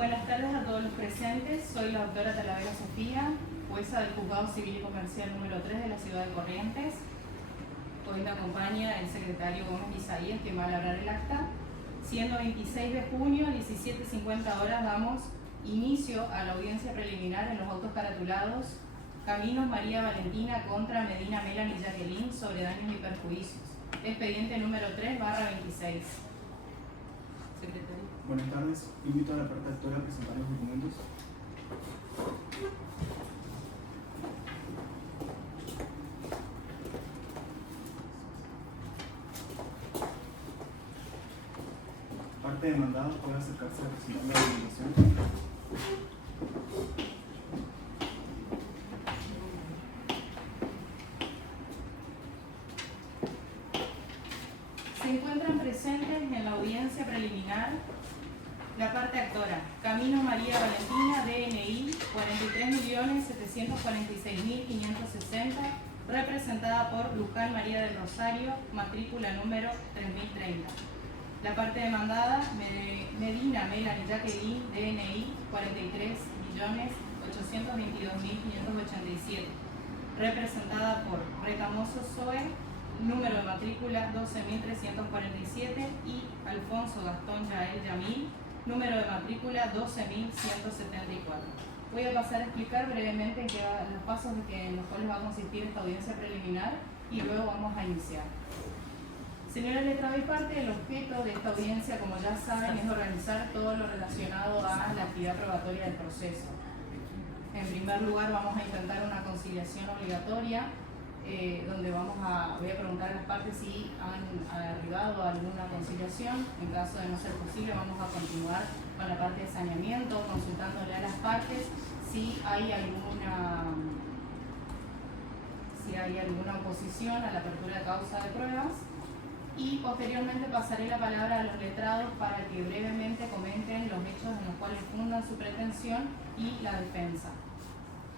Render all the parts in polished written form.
Buenas tardes a todos los presentes. Soy la doctora Talavera Sofía, jueza del Juzgado Civil y Comercial número 3 de la ciudad de Corrientes. Hoy me acompaña el secretario Gómez Isaías, que va a elaborar el acta. Siendo 26 de junio, 17:50 horas, damos inicio a la audiencia preliminar en los autos caratulados Caminos María Valentina contra Medina Melanie Jacqueline sobre daños y perjuicios. Expediente número 3/26. Secretario. Buenas tardes. Invito a la parte actora a presentar los documentos. Parte demandada puede acercarse a presentar la documentación. Se encuentran presentes en la audiencia preliminar la parte actora Camino María Valentina, DNI 43.746.560, representada por Luján María del Rosario, matrícula número 3030. La parte demandada Medina Melanie Jacqueline, DNI 43.822.587, representada por Retamoso Zoe, número de matrícula 12.347, y Alfonso Gastón Yael Yamil, número de matrícula 12.174. Voy a pasar a explicar brevemente los pasos en los cuales va a consistir esta audiencia preliminar y luego vamos a iniciar. Señora letrado y parte, el objeto de esta audiencia, como ya saben, es organizar todo lo relacionado a la actividad probatoria del proceso. En primer lugar, vamos a intentar una conciliación obligatoria, donde voy a preguntar a las partes si han arribado a alguna conciliación. En caso de no ser posible, vamos a continuar con la parte de saneamiento, consultándole a las partes si hay alguna oposición a la apertura de causa de pruebas, y posteriormente pasaré la palabra a los letrados para que brevemente comenten los hechos en los cuales fundan su pretensión y la defensa.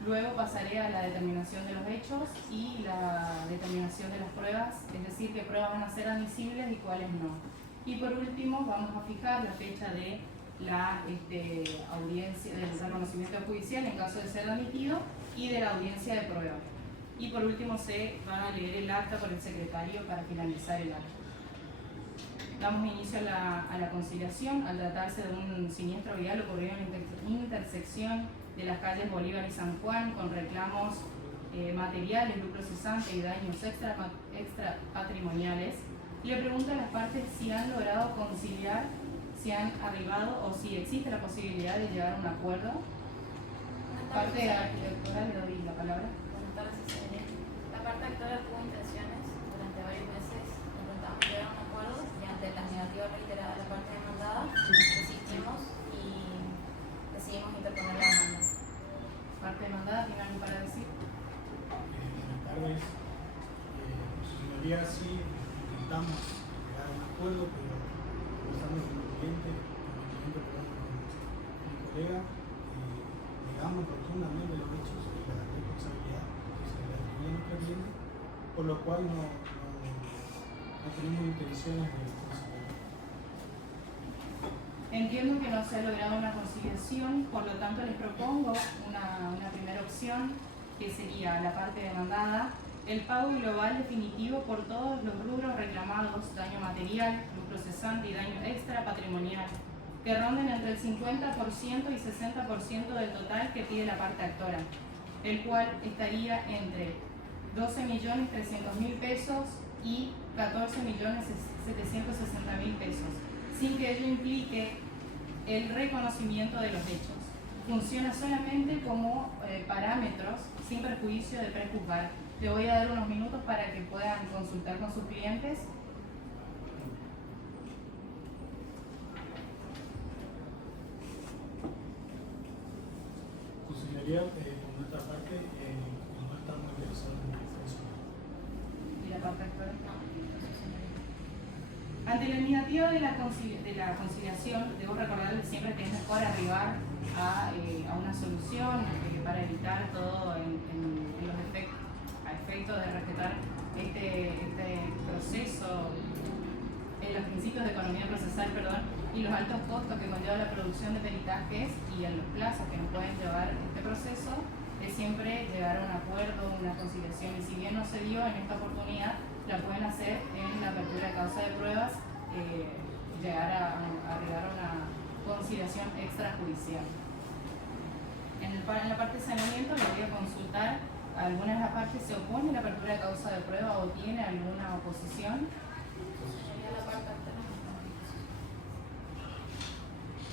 Luego pasaré a la determinación de los hechos y la determinación de las pruebas, es decir, qué pruebas van a ser admisibles y cuáles no. Y por último vamos a fijar la fecha de la audiencia, del reconocimiento judicial en caso de ser admitido, y de la audiencia de prueba. Y por último se va a leer el acta por el secretario para finalizar el acta. Damos inicio a la conciliación. Al tratarse de un siniestro vial ocurrido en la intersección de las calles Bolívar y San Juan, con reclamos materiales, lucro cesante y daños extra patrimoniales, le pregunto a las partes si han logrado conciliar, si han arribado o si existe la posibilidad de llegar a un acuerdo. Parte de la directora, le doy la palabra. Buenas tardes, señoría. La parte actora tuvo intenciones durante varios meses, intentamos llegar a un acuerdo y ante las negativas reiteradas de la parte demandada, desistimos y decidimos interponer la demanda. Parte demandada, ¿tiene algo para decir? Buenas tardes. Su señoría, sí intentamos llegar a un acuerdo, pero conversando con el cliente, con mi colega, negamos rotundamente los hechos y la responsabilidad que se le atribuye a nuestra cliente, por lo cual no tenemos intenciones de conciliar. Entiendo que no se ha logrado una conciliación, por lo tanto les propongo una primera opción, que sería la parte demandada, el pago global definitivo por todos los rubros reclamados, daño material, lucro cesante y daño extra patrimonial, que ronden entre el 50% y 60% del total que pide la parte actora, el cual estaría entre 12.300.000 pesos y 14.760.000 pesos, sin que ello implique el reconocimiento de los hechos. Funciona solamente como parámetros, sin perjuicio de prejuzgar. Le voy a dar unos minutos para que puedan consultar con sus clientes. Su señoría, por nuestra parte, no estamos interesados en eso. ¿Y la parte actora? Ante la negativa de la conciliación, debo recordarles siempre que es mejor arribar a una solución para evitar todo en los efectos de respetar este proceso, en los principios de economía procesal, y los altos costos que conlleva la producción de peritajes y en los plazos que nos pueden llevar este proceso, es siempre llegar a un acuerdo, una conciliación, y si bien no se dio en esta oportunidad, la pueden hacer en la apertura de causa de pruebas, llegar a arribar a una conciliación extrajudicial. En la parte de saneamiento les voy a consultar, algunas de las partes se oponen a la apertura de causa de prueba o tiene alguna oposición. Sería la parte actora.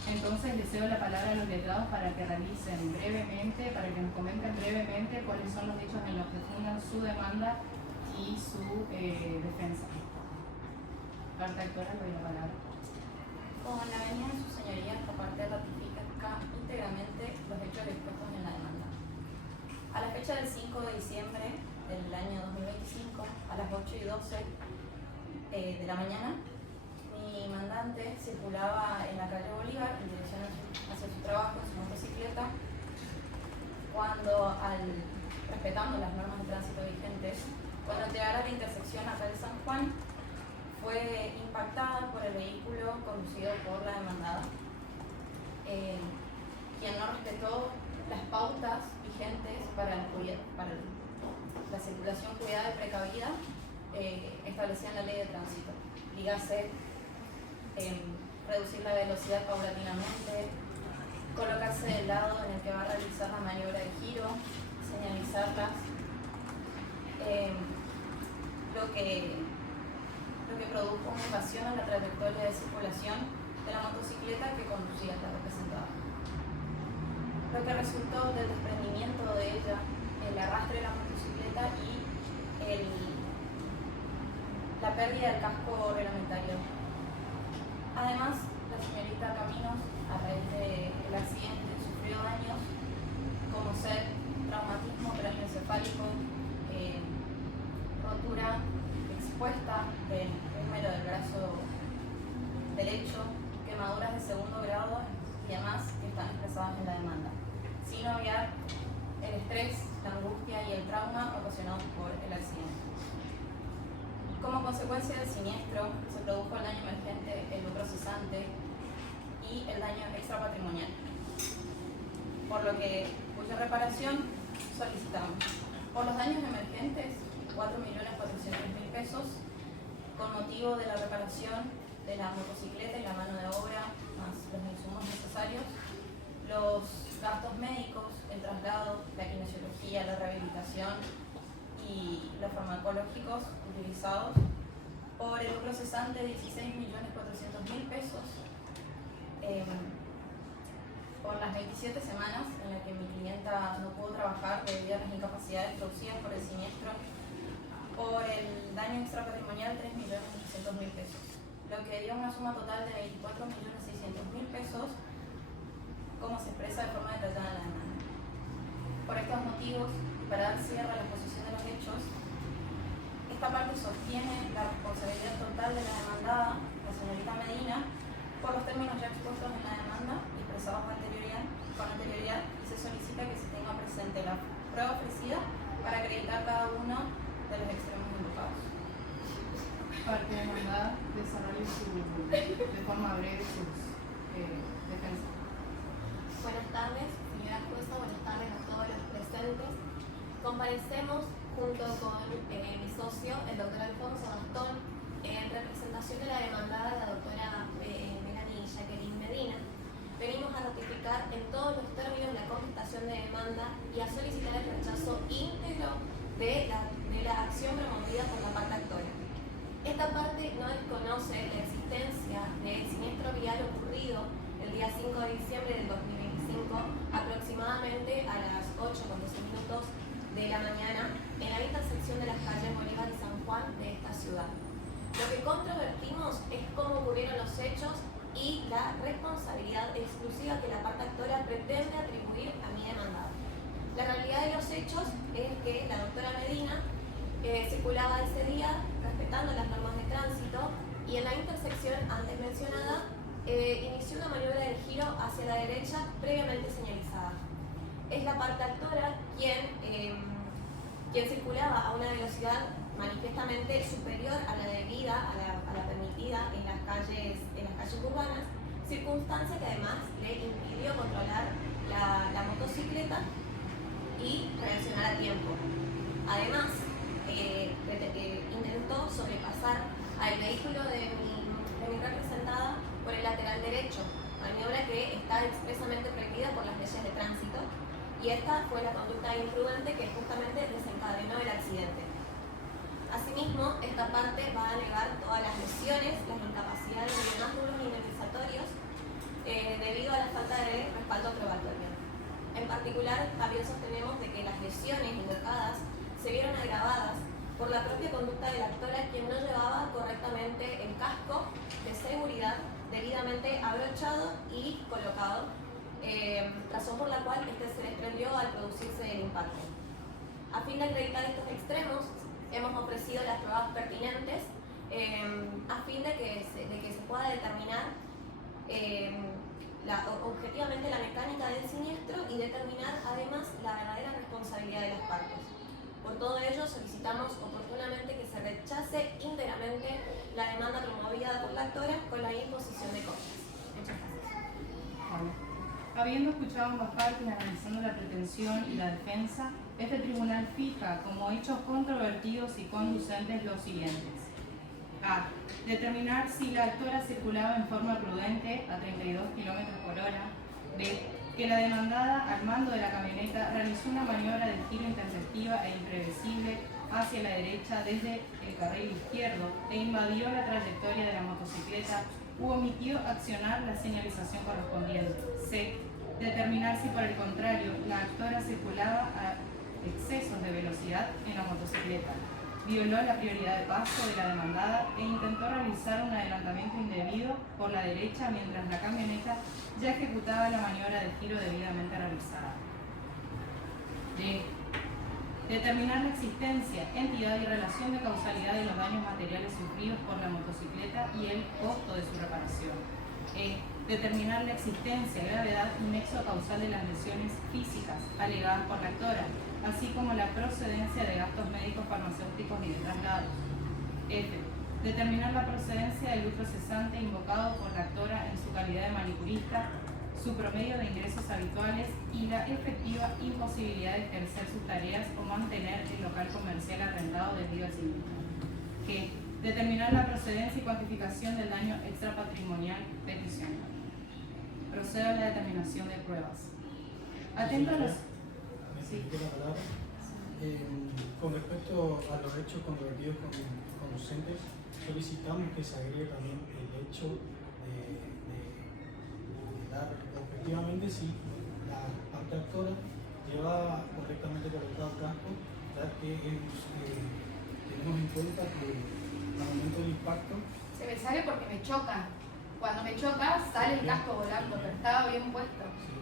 Entonces les cedo la palabra a los letrados para que realicen brevemente, para que nos comenten brevemente cuáles son los hechos en los que fundan su demanda y su defensa. Parte actora, le doy la palabra. Con la venida de su señoría, esta parte ratifica íntegramente los hechos expuestos en la demanda. A la fecha del 5 de diciembre del año 2025, a las 8:12 de la mañana, mi mandante circulaba en la calle Bolívar en dirección hacia su trabajo en su motocicleta, cuando, respetando las normas de tránsito vigentes, cuando al llegar a la intersección acá de San Juan, fue impactada por el vehículo conducido por la demandada, quien no respetó las pautas vigentes para la circulación cuidada y precavida establecida en la ley de tránsito. Dígase, reducir la velocidad paulatinamente, colocarse del lado en el que va a realizar la maniobra de giro, señalizarlas, lo que produjo una invasión a la trayectoria de circulación de la motocicleta que conducía la representada. Lo que resultó del desprendimiento de ella, el arrastre de la motocicleta y la pérdida del casco reglamentario. Además, la señorita Caminos, a raíz del accidente, sufrió daños como ser traumatismo craneoencefálico, rotura expuesta del húmero del brazo derecho, quemaduras de segundo grado y demás que están expresadas en la demanda, sin obviar el estrés, la angustia y el trauma ocasionados por el accidente. Como consecuencia del siniestro, se produjo el daño emergente, el lucro cesante y el daño extrapatrimonial, por lo que cuya reparación solicitamos. Por los daños emergentes, 4.400.000 pesos, con motivo de la reparación de la motocicleta y la mano de obra, más los insumos necesarios, los gastos médicos, el traslado, la kinesiología, la rehabilitación y los farmacológicos utilizados. Por el lucro cesante, 16.400.000 pesos, por las 27 semanas en las que mi clienta no pudo trabajar debido a las incapacidades producidas por el siniestro. Por el daño extrapatrimonial, 3.800.000 pesos, lo que dio una suma total de 24.600.000 pesos, como se expresa de forma detallada en la demanda. Por estos motivos, y para dar cierre a la exposición de los hechos, esta parte sostiene la responsabilidad total de la demandada, la señorita Medina, por los términos ya expuestos en la demanda y expresados con anterioridad, y se solicita que se tenga presente la prueba ofrecida para acreditar cada uno de los extremos invocados. Parte demandada, desarrolle de forma breve sus defensas. Buenas tardes, señora jueza, buenas tardes a todos los presentes. Comparecemos junto con mi socio, el doctor Alfonso Gastón, en representación de la demandada, la doctora Melanie Jacqueline Medina. Venimos a ratificar en todos los términos la contestación de demanda y a solicitar el rechazo íntegro de la acción promovida por la parte actora. Esta parte no desconoce la existencia del siniestro vial ocurrido el día 5 de diciembre del 2025, aproximadamente a las 8:12 de la mañana, en la intersección de las calles Bolívar y San Juan de esta ciudad. Lo que controvertimos es cómo ocurrieron los hechos y la responsabilidad exclusiva que la parte actora pretende atribuir a mi demandada. La realidad de los hechos es que la doctora Medina circulaba ese día respetando las normas de tránsito y en la intersección antes mencionada inició una maniobra de giro hacia la derecha previamente señalizada. Es la parte actora quien circulaba a una velocidad manifiestamente superior a la debida, a la permitida en las calles urbanas, circunstancia que además le impidió controlar la motocicleta y reaccionar a tiempo. Además, intentó sobrepasar al vehículo de mi representada por el lateral derecho, maniobra que está expresamente prohibida por las leyes de tránsito, y esta fue la conducta imprudente que justamente desencadenó el accidente. Asimismo, esta parte va a alegar todas las lesiones, las incapacidades y demás rubros indemnizatorios debido a la falta de respaldo probatorio. En particular, también sostenemos de que las lesiones invocadas se vieron agravadas por la propia conducta de la actora, quien no llevaba correctamente el casco de seguridad debidamente abrochado y colocado, razón por la cual este se desprendió al producirse el impacto. A fin de acreditar estos extremos, hemos ofrecido las pruebas pertinentes a fin de que se pueda determinar objetivamente la mecánica del siniestro y determinar además la verdadera responsabilidad de las partes. Por todo ello, solicitamos oportunamente que se rechace íntegramente la demanda promovida por la actora con la imposición de costas. Muchas gracias. Bueno, habiendo escuchado ambas partes y analizando la pretensión y la defensa, este tribunal fija como hechos controvertidos y conducentes los siguientes. A. Determinar si la actora circulaba en forma prudente a 32 km/h. B. Que la demandada, al mando de la camioneta, realizó una maniobra de giro intempestiva e imprevisible hacia la derecha desde el carril izquierdo e invadió la trayectoria de la motocicleta u omitió accionar la señalización correspondiente. C. Determinar si por el contrario la actora circulaba a excesos de velocidad en la motocicleta, violó la prioridad de paso de la demandada e intentó realizar un adelantamiento indebido por la derecha mientras la camioneta ya ejecutaba la maniobra de giro debidamente realizada. D. Determinar la existencia, entidad y relación de causalidad de los daños materiales sufridos por la motocicleta y el costo de su reparación. E. Determinar la existencia, gravedad y nexo causal de las lesiones físicas alegadas por la actora, así como la procedencia de gastos médicos, farmacéuticos y de traslados. F. Determinar la procedencia del lucro cesante invocado por la actora en su calidad de manicurista, su promedio de ingresos habituales y la efectiva imposibilidad de ejercer sus tareas o mantener el local comercial arrendado debido al siniestro. G. Determinar la procedencia y cuantificación del daño extrapatrimonial peticionado. Procedo a la determinación de pruebas. Atento a los... Sí. Con respecto a los hechos controvertidos conducentes, solicitamos que se agregue también el hecho de dar objetivamente si la parte actora lleva correctamente colocado el casco, ya que tenemos en cuenta que al momento del impacto Se me sale porque me choca. Cuando me choca sale el casco volando, pero estaba bien puesto. sí.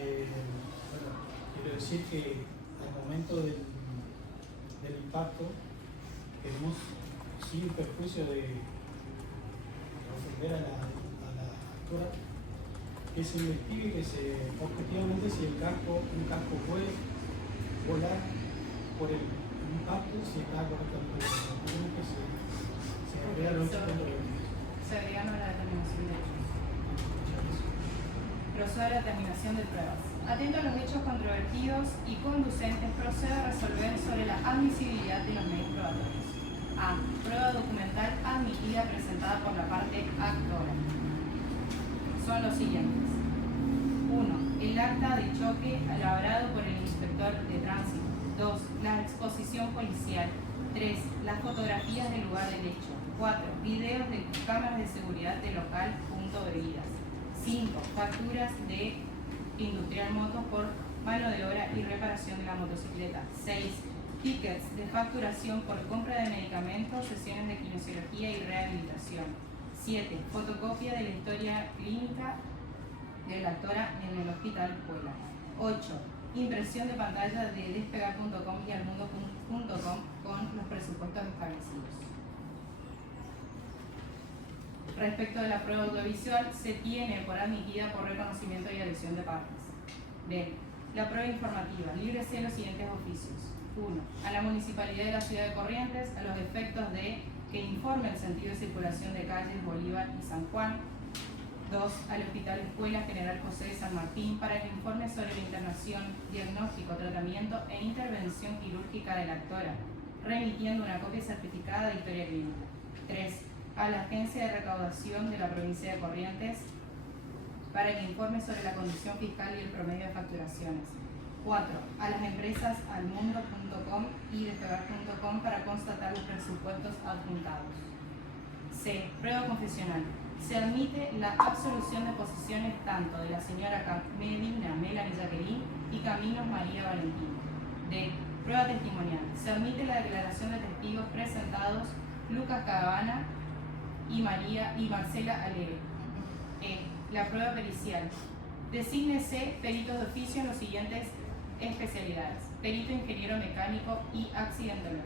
Bueno, quiero decir que al momento del impacto queremos, sin perjuicio de ofender a la actora, que se investigue, que se objetivamente si un casco puede volar por el impacto, si está correctamente. Queremos que se vea los hechos controvertidos. Se agregan a la determinación de hechos. Procedo a la determinación de pruebas. Atento a los hechos controvertidos y conducentes, procedo a resolver sobre la admisibilidad de los medios probatorios. A. Prueba documental admitida presentada por la parte actora. Son los siguientes. 1. El acta de choque elaborado por el inspector de tránsito. 2. La exposición policial. 3. Las fotografías del lugar del hecho. 4. Videos de cámaras de seguridad del local Punto Bebidas. 5. Facturas de Industrial Motos por mano de obra y reparación de la motocicleta. 6. Tickets de facturación por compra de medicamentos, sesiones de kinesiología y rehabilitación. 7. Fotocopia de la historia clínica de la actora en el Hospital Puebla. 8. Impresión de pantalla de despegar.com y almundo.com con los presupuestos establecidos. Respecto de la prueba audiovisual, se tiene por admitida por reconocimiento y adhesión de partes. B. La prueba informativa. Líbrese de los siguientes oficios. 1. A la Municipalidad de la Ciudad de Corrientes, a los efectos de que informe el sentido de circulación de calles Bolívar y San Juan. 2. Al Hospital Escuela General José de San Martín para que informe sobre la internación, diagnóstico, tratamiento e intervención quirúrgica de la actora, remitiendo una copia certificada de historia clínica. 3. A la Agencia de Recaudación de la Provincia de Corrientes para que informe sobre la condición fiscal y el promedio de facturaciones. 4. A las empresas almundo.com y despegar.com para constatar los presupuestos adjuntados. C. Prueba confesional. Se admite la absolución de posiciones tanto de la señora Medina Melanie Jacqueline y Caminos María Valentina. D. Prueba testimonial. Se admite la declaración de testigos presentados Lucas Cabana y Marcela Alegre. E. La prueba pericial. Desígnese peritos de oficio en los siguientes especialidades: perito ingeniero mecánico y accidentólogo.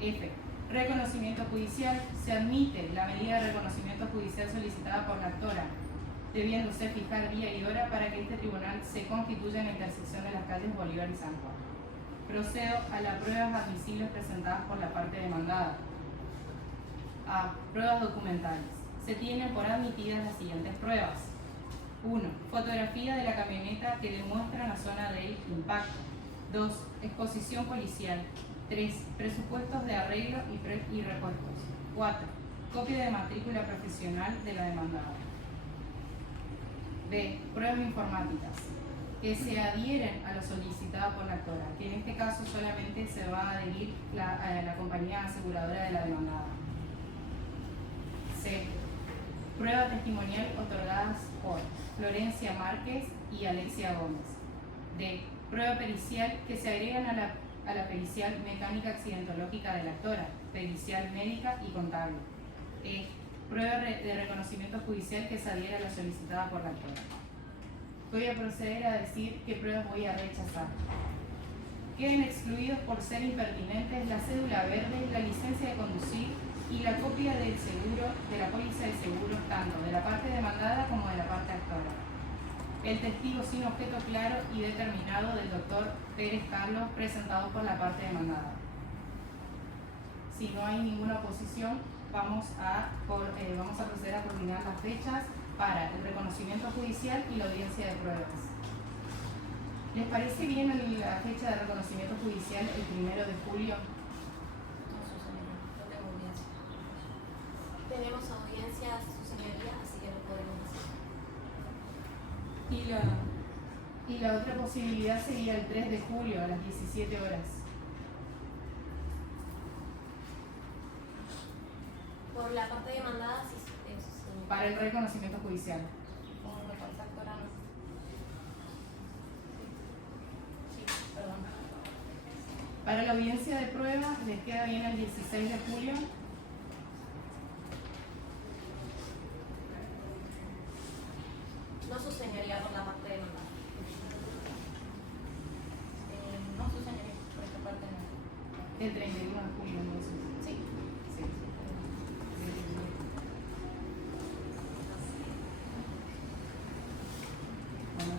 F. Reconocimiento judicial. Se admite la medida de reconocimiento judicial solicitada por la actora, debiéndose fijar día y hora para que este tribunal se constituya en la intersección de las calles Bolívar y San Juan. Procedo a las pruebas admisibles presentadas por la parte demandada. A. Pruebas documentales. Se tienen por admitidas las siguientes pruebas. 1. Fotografía de la camioneta que demuestra la zona del impacto. 2. Exposición policial. 3. Presupuestos de arreglo y repuestos. 4. Copia de matrícula profesional de la demandada. B. Pruebas informáticas que se adhieren a lo solicitado por la actora, que en este caso solamente se va a adherir la compañía aseguradora de la demandada. C. Prueba testimonial otorgadas por Florencia Márquez y Alexia Gómez. D. Prueba pericial que se agregan a la pericial mecánica accidentológica de la actora, pericial médica y contable. E. Prueba de reconocimiento judicial que se adhiere a la solicitada por la actora. Voy a proceder a decir qué pruebas voy a rechazar. Queden excluidos por ser impertinentes la cédula verde, la licencia de conducir y la copia del seguro, de la póliza de seguro, tanto de la parte demandada como de la parte actora. El testigo sin objeto claro y determinado del doctor Pérez Carlos, presentado por la parte demandada. Si no hay ninguna oposición, vamos a proceder a coordinar las fechas para el reconocimiento judicial y la audiencia de pruebas. ¿Les parece bien la fecha de reconocimiento judicial el 1 de julio? No tengo audiencia. Tenemos audiencias, su señoría, así que no podemos hacer. Y la otra posibilidad sería el 3 de julio a las 17 horas. Por la parte demandada, sí, sí. Para el reconocimiento judicial. Como defensa actora no. Sí, perdón. Para la audiencia de prueba, ¿les queda bien el 16 de julio? No su señoría por la parte demandada. No, su señoría, por esta parte no. El 31 de julio, entonces. Sí. Sí. Bueno,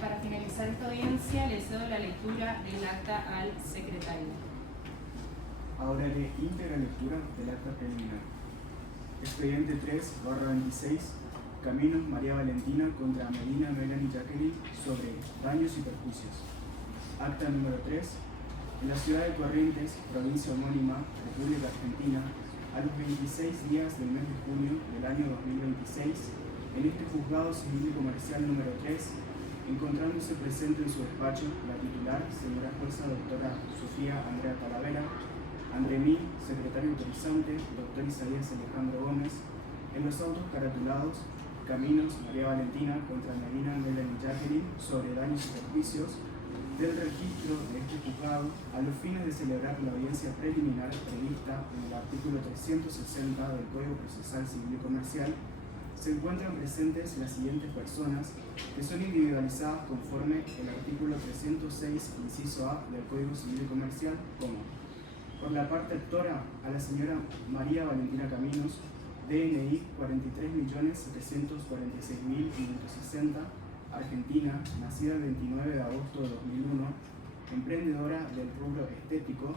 para finalizar esta audiencia, le cedo la lectura del acta al secretario. Ahora haré íntegra lectura del acta preliminar. Expediente 3/26, Caminos María Valentina contra Medina Melanie Jacqueline sobre daños y perjuicios. Acta número 3. En la ciudad de Corrientes, provincia homónima, República Argentina, a los 26 días del mes de junio del año 2026, en este juzgado civil y comercial número 3, encontrándose presente en su despacho la titular, señora jueza doctora Sofía Andrea Talavera, André Mí, secretario autorizante, doctor Isaías Alejandro Gómez, en los autos caratulados Caminos María Valentina contra Medina Melanie Jacqueline sobre daños y perjuicios, del registro de este juzgado a los fines de celebrar la audiencia preliminar prevista en el artículo 360 del Código Procesal Civil y Comercial, se encuentran presentes las siguientes personas que son individualizadas conforme el artículo 306, inciso A del Código Civil y Comercial, como: por la parte actora, a la señora María Valentina Caminos, DNI 43.746.560, Argentina, nacida el 29 de agosto de 2001, emprendedora del rubro estético,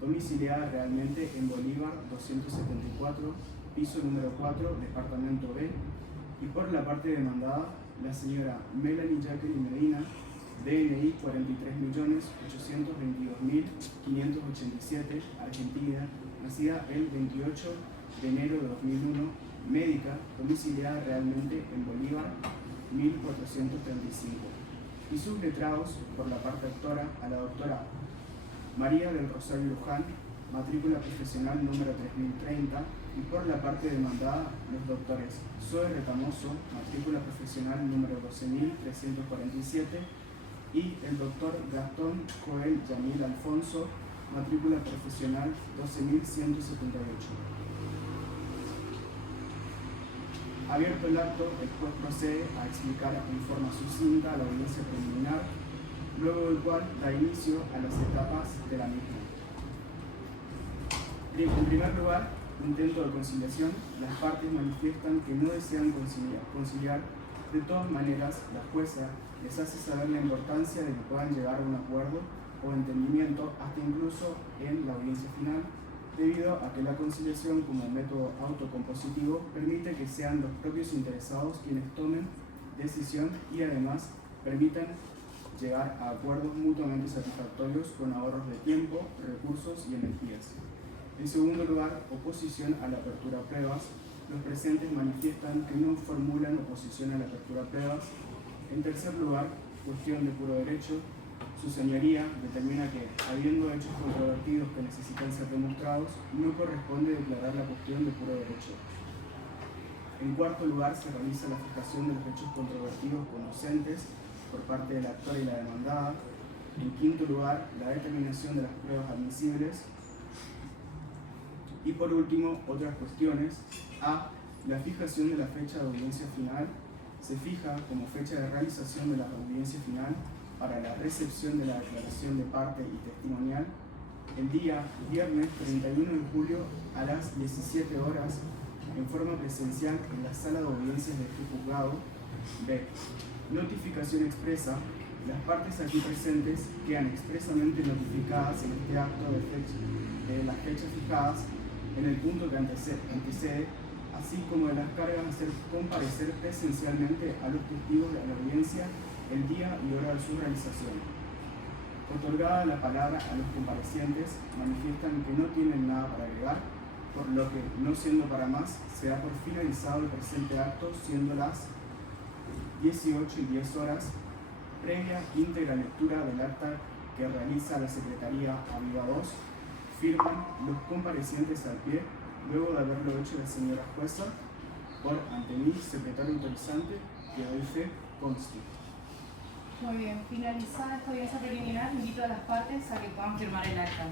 domiciliada realmente en Bolívar 274, piso número 4, departamento B, Y por la parte demandada, la señora Melanie Jacqueline Medina, DNI 43.822.587, Argentina, nacida el 28 de enero de 2001, médica, domiciliada realmente en Bolívar, 1435. Y sus letrados, por la parte autora, a la doctora María del Rosario Luján, matrícula profesional número 3030, y por la parte demandada, los doctores Zoe Retamoso, matrícula profesional número 12.347, y el doctor Gastón Joel Yamil Alfonso, matrícula profesional 12.178. Abierto el acto, el juez procede a explicar en forma sucinta la audiencia preliminar, luego del cual da inicio a las etapas de la misma. En primer lugar, intento de conciliación. Las partes manifiestan que no desean conciliar. De todas maneras, la jueza les hace saber la importancia de que puedan llegar a un acuerdo o entendimiento hasta incluso en la audiencia final, debido a que la conciliación como método autocompositivo permite que sean los propios interesados quienes tomen decisión y además permitan llegar a acuerdos mutuamente satisfactorios con ahorros de tiempo, recursos y energías. En segundo lugar, oposición a la apertura a pruebas. Los presentes manifiestan que no formulan oposición a la apertura a pruebas. En tercer lugar, cuestión de puro derecho. Su señoría determina que, habiendo hechos controvertidos que necesitan ser demostrados, no corresponde declarar la cuestión de puro derecho. En cuarto lugar, se realiza la fijación de los hechos controvertidos conducentes por parte del actor y la demandada. En quinto lugar, la determinación de las pruebas admisibles. Y por último, otras cuestiones. A. La fijación de la fecha de audiencia final. Se fija como fecha de realización de la audiencia final para la recepción de la declaración de parte y testimonial el día viernes 31 de julio a las 17 horas en forma presencial en la sala de audiencias de este juzgado. B. Notificación expresa. Las partes aquí presentes quedan expresamente notificadas en este acto de las fechas fijadas en el punto que antecede, así como de las cargas a hacer comparecer presencialmente a los testigos de la audiencia el día y hora de su realización. Otorgada la palabra a los comparecientes, manifiestan que no tienen nada para agregar, por lo que, no siendo para más, se da por finalizado el presente acto, siendo las 18:10, previa íntegra lectura del acta que realiza la Secretaría a viva voz. Firman los comparecientes al pie, luego de haberlo hecho la señora jueza, por ante mí, secretario autorizante, que doy fe conste. Muy bien, finalizada esta audiencia preliminar, invito a las partes a que puedan firmar el acta.